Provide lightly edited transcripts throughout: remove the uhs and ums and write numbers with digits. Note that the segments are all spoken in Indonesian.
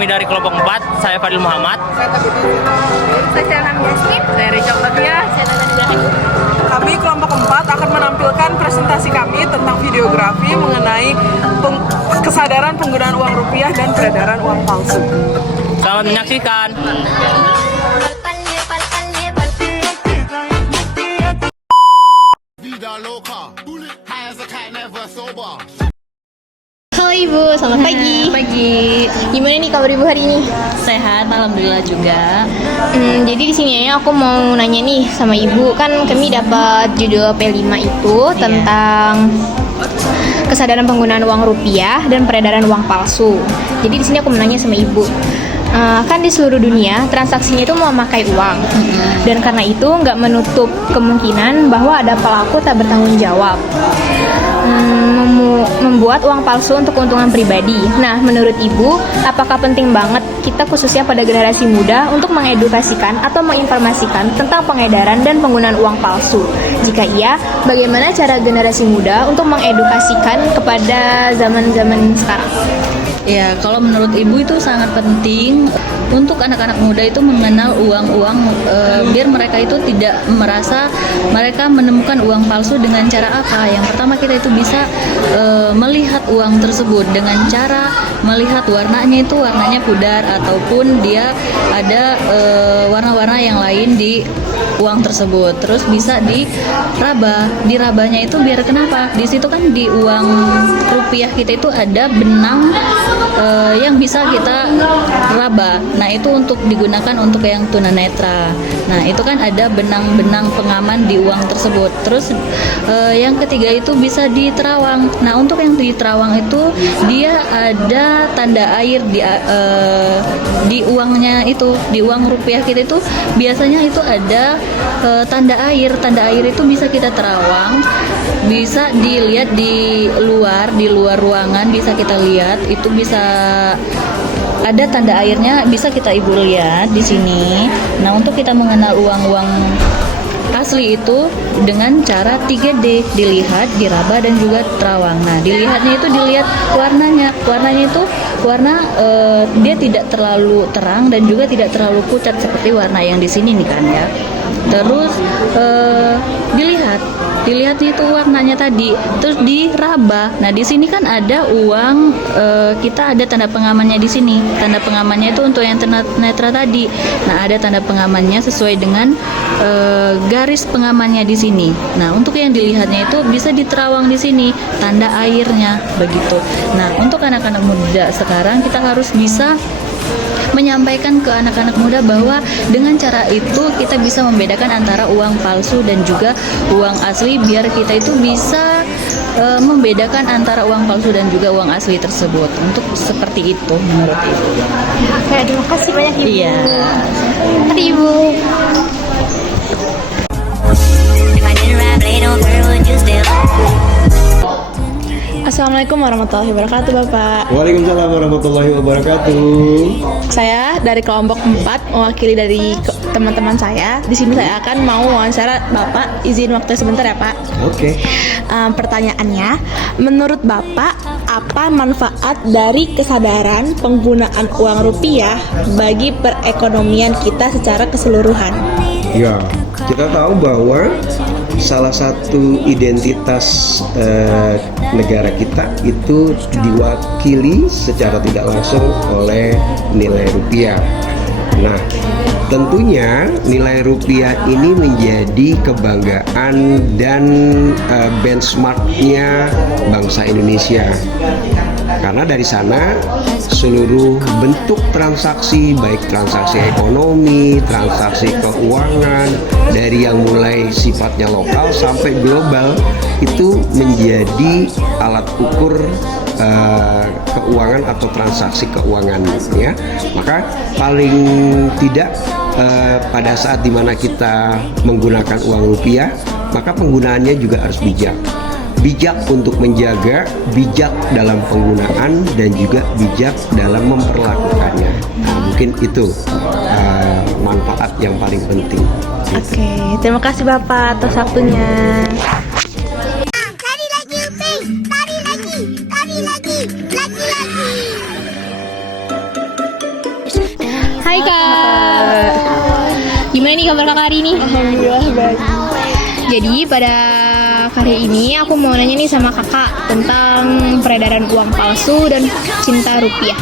Kami dari kelompok 4, saya Fadil Muhammad. Saya Shanam Yasmin. Saya Rachel Fatia. Saya Nana Nidahani. Kami kelompok 4 akan menampilkan presentasi kami tentang videografi mengenai kesadaran penggunaan uang rupiah dan peredaran uang palsu. Selamat menyaksikan. Halo Ibu, selamat pagi. Pagi. Gimana nih kabar Ibu hari ini? Sehat, alhamdulillah juga. Jadi di sini ya aku mau nanya nih sama Ibu, kan kami dapat judul P5 itu tentang kesadaran penggunaan uang rupiah dan peredaran uang palsu. Jadi di sini aku mau nanya sama Ibu. Kan di seluruh dunia transaksinya itu memakai uang, dan karena itu nggak menutup kemungkinan bahwa ada pelaku tak bertanggung jawab membuat uang palsu untuk keuntungan pribadi. Nah, menurut Ibu, apakah penting banget kita khususnya pada generasi muda untuk mengedukasikan atau menginformasikan tentang pengedaran dan penggunaan uang palsu? Jika iya, bagaimana cara generasi muda untuk mengedukasikan kepada zaman-zaman sekarang? Ya, kalau menurut Ibu itu sangat penting untuk anak-anak muda itu mengenal uang-uang biar mereka itu tidak merasa mereka menemukan uang palsu dengan cara apa. Yang pertama, kita itu bisa melihat uang tersebut dengan cara melihat warnanya itu warnanya pudar ataupun dia ada warna-warna yang lain di uang tersebut. Terus bisa diraba. Dirabanya itu biar kenapa? Di situ kan di uang rupiah kita itu ada benang yang bisa kita raba. Nah, itu untuk digunakan untuk yang tunanetra. Nah, itu kan ada benang-benang pengaman di uang tersebut. Terus yang ketiga itu bisa di terawang. Nah, untuk yang di terawang itu dia ada tanda air di uangnya itu. Di uang rupiah kita itu biasanya itu ada tanda air. Tanda air itu bisa kita terawang, bisa dilihat di luar ruangan, bisa kita lihat itu bisa ada tanda airnya, bisa kita Ibu lihat di sini. Nah, untuk kita mengenal uang-uang asli itu dengan cara 3D, dilihat, diraba dan juga terawang. Nah, dilihatnya itu dilihat warnanya. Warnanya itu warna dia tidak terlalu terang dan juga tidak terlalu pucat seperti warna yang di sini nih kan ya. Terus dilihatnya itu warnanya tadi, terus diraba. Nah, di sini kan ada uang, kita ada tanda pengamannya di sini. Tanda pengamannya itu untuk yang netra tadi. Nah, ada tanda pengamannya sesuai dengan garis pengamannya di sini. Nah, untuk yang dilihatnya itu bisa diterawang di sini, tanda airnya begitu. Nah, untuk anak-anak muda sekarang kita harus bisa menyampaikan ke anak-anak muda bahwa dengan cara itu kita bisa membedakan antara uang palsu dan juga uang asli, biar kita itu bisa membedakan antara uang palsu dan juga uang asli tersebut. Untuk seperti itu menurut Ibu. Oke, terima kasih banyak Ibu. Iya. Mari Ibu. Assalamualaikum warahmatullahi wabarakatuh, Bapak. Waalaikumsalam warahmatullahi wabarakatuh. Saya dari kelompok 4 mewakili dari teman-teman saya. Di sini saya akan mau wawancara Bapak. Izin waktu sebentar ya, Pak. Oke. Pertanyaannya, menurut Bapak apa manfaat dari kesadaran penggunaan uang rupiah bagi perekonomian kita secara keseluruhan? Ya, kita tahu bahwa salah satu identitas negara kita itu diwakili secara tidak langsung oleh nilai rupiah. Nah, tentunya nilai rupiah ini menjadi kebanggaan dan benchmarknya bangsa Indonesia. Karena dari sana seluruh bentuk transaksi, baik transaksi ekonomi, transaksi keuangan, dari yang mulai sifatnya lokal sampai global, itu menjadi alat ukur keuangan atau transaksi keuangan ya. Maka paling tidak pada saat dimana kita menggunakan uang rupiah, maka penggunaannya juga harus bijak. Bijak untuk menjaga, bijak dalam penggunaan, dan juga bijak dalam memperlakukannya. Nah, mungkin itu manfaat yang paling penting. Oke, terima kasih Bapak atas waktunya. Tari lagi, Upin. Tari lagi. Tari lagi. Lagi. Hai Kak. Gimana nih kabar Kakak hari ini? Alhamdulillah baik. Jadi pada kali ini aku mau nanya nih sama Kakak tentang peredaran uang palsu dan cinta rupiah.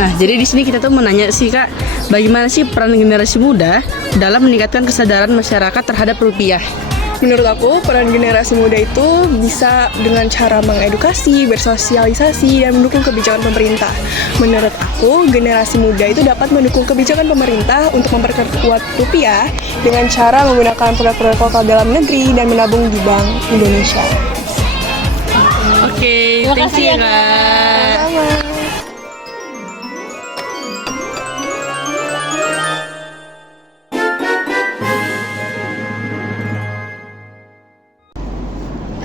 Nah, jadi di sini kita tuh mau nanya sih Kak, bagaimana sih peran generasi muda dalam meningkatkan kesadaran masyarakat terhadap rupiah? Menurut aku, peran generasi muda itu bisa dengan cara mengedukasi, bersosialisasi, dan mendukung kebijakan pemerintah. Menurut aku, generasi muda itu dapat mendukung kebijakan pemerintah untuk memperkuat rupiah dengan cara menggunakan produk-produk lokal dalam negeri dan menabung di Bank Indonesia. Oke, thank you ya Kak.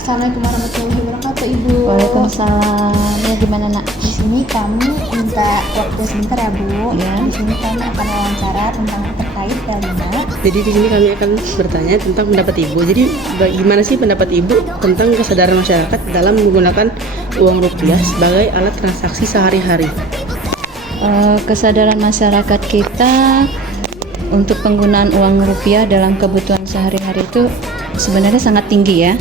Assalamualaikum warahmatullahi wabarakatuh, Ibu. Waalaikumsalam. Ya, gimana nak? Di sini kami minta waktu sebentar ya, Bu. Ya. Di sini kami akan wawancara tentang terkait P5. Jadi di sini kami akan bertanya tentang pendapat Ibu. Jadi bagaimana sih pendapat Ibu tentang kesadaran masyarakat dalam menggunakan uang rupiah sebagai alat transaksi sehari-hari? Kesadaran masyarakat kita untuk penggunaan uang rupiah dalam kebutuhan sehari-hari itu sebenarnya sangat tinggi ya,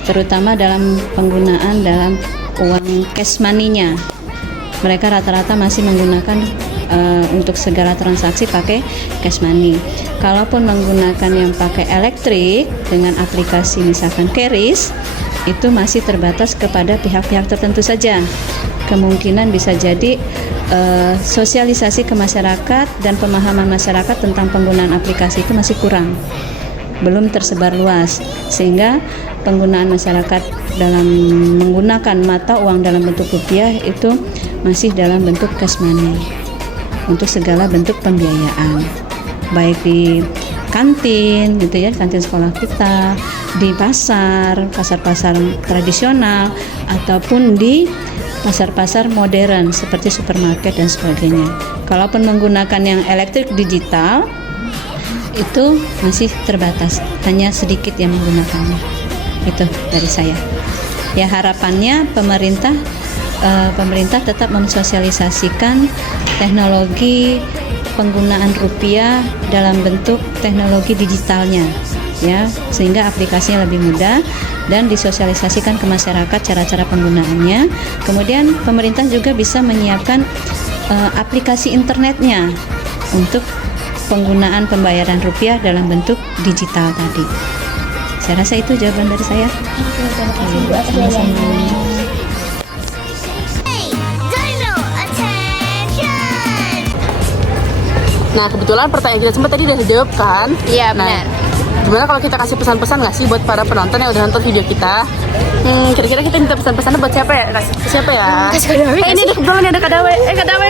terutama dalam penggunaan dalam uang cash money-nya. Mereka rata-rata masih menggunakan untuk segala transaksi pakai cash money. Kalaupun menggunakan yang pakai elektrik dengan aplikasi misalkan QRIS, itu masih terbatas kepada pihak-pihak tertentu saja. Kemungkinan bisa jadi sosialisasi ke masyarakat dan pemahaman masyarakat tentang penggunaan aplikasi itu masih kurang, belum tersebar luas, sehingga penggunaan masyarakat dalam menggunakan mata uang dalam bentuk rupiah itu masih dalam bentuk cash money untuk segala bentuk pembiayaan, baik di kantin gitu ya, kantin sekolah kita, di pasar-pasar tradisional, ataupun di pasar-pasar modern seperti supermarket dan sebagainya. Kalaupun menggunakan yang elektrik digital itu masih terbatas, hanya sedikit yang menggunakannya. Itu dari saya. Ya, harapannya pemerintah tetap mensosialisasikan teknologi penggunaan rupiah dalam bentuk teknologi digitalnya, ya, sehingga aplikasinya lebih mudah dan disosialisasikan ke masyarakat cara-cara penggunaannya. Kemudian pemerintah juga bisa menyiapkan aplikasi internetnya untuk penggunaan pembayaran rupiah dalam bentuk digital tadi. Saya rasa itu jawaban dari saya. Nah, kebetulan pertanyaan kita sempat tadi udah dijawab kan? Iya, Nah, benar. gimana kalau kita kasih pesan-pesan nggak sih buat para penonton yang udah nonton video kita? Kira-kira kita minta pesan-pesan buat siapa ya? Siapa ya? Ini deh, kebetulan ada Kadawai.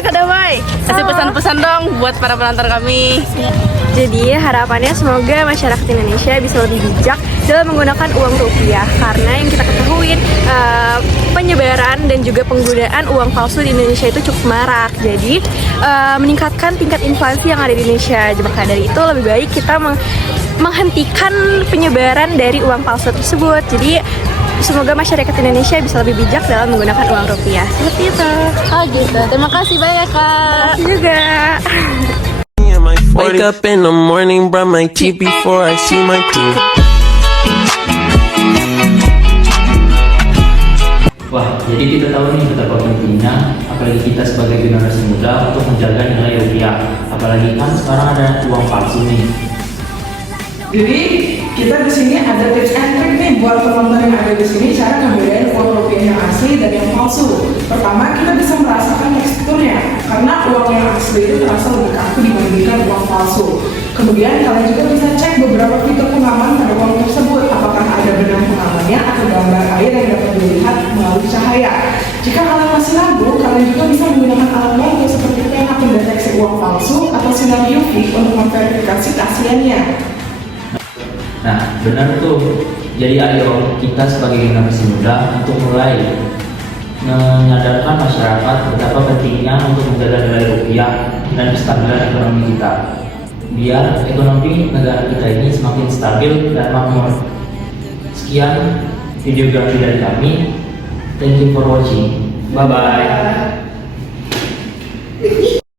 Kadawai. Kasih pesan-pesan dong buat para penonton kami. Jadi harapannya semoga masyarakat Indonesia bisa lebih bijak dalam menggunakan uang rupiah, karena yang kita ketahui penyebaran dan juga penggunaan uang palsu di Indonesia itu cukup marak. Jadi meningkatkan tingkat inflasi yang ada di Indonesia. Maka dari itu lebih baik kita menghentikan penyebaran dari uang palsu tersebut. Jadi semoga masyarakat Indonesia bisa lebih bijak dalam menggunakan uang rupiah. Seperti itu. Oh gitu. Terima kasih banyak, Kak. Terima kasih juga. Wake up in the morning, brush my teeth before I see my teeth. Wah, jadi kita tahu nih betapa pentingnya, apalagi kita sebagai generasi muda untuk menjaga nilai rupiah. Apalagi kan sekarang ada uang palsu nih. Jadi kita di sini ada tips and trick nih buat penonton yang ada di sini cara ngebedain uang rupiah yang asli dan yang palsu. Pertama, kita bisa merasakan teksturnya karena uang yang asli itu terasa lebih kaku dibandingkan uang palsu. Kemudian kalian juga bisa cek beberapa fitur pengaman pada uang tersebut, apakah ada benang pengamannya atau gambar air yang dapat dilihat melalui cahaya. Jika kalian masih ragu, kalian juga bisa menggunakan alat bantu seperti pena pendeteksi uang palsu atau sinar UV untuk memverifikasi keasliannya. Nah, benar tuh. Jadi ayo kita sebagai generasi muda untuk mulai menyadarkan masyarakat betapa pentingnya untuk menjaga nilai rupiah dan kestabilan ekonomi kita, biar ekonomi negara kita ini semakin stabil dan makmur. Sekian videografi dari kami. Thank you for watching. Bye bye.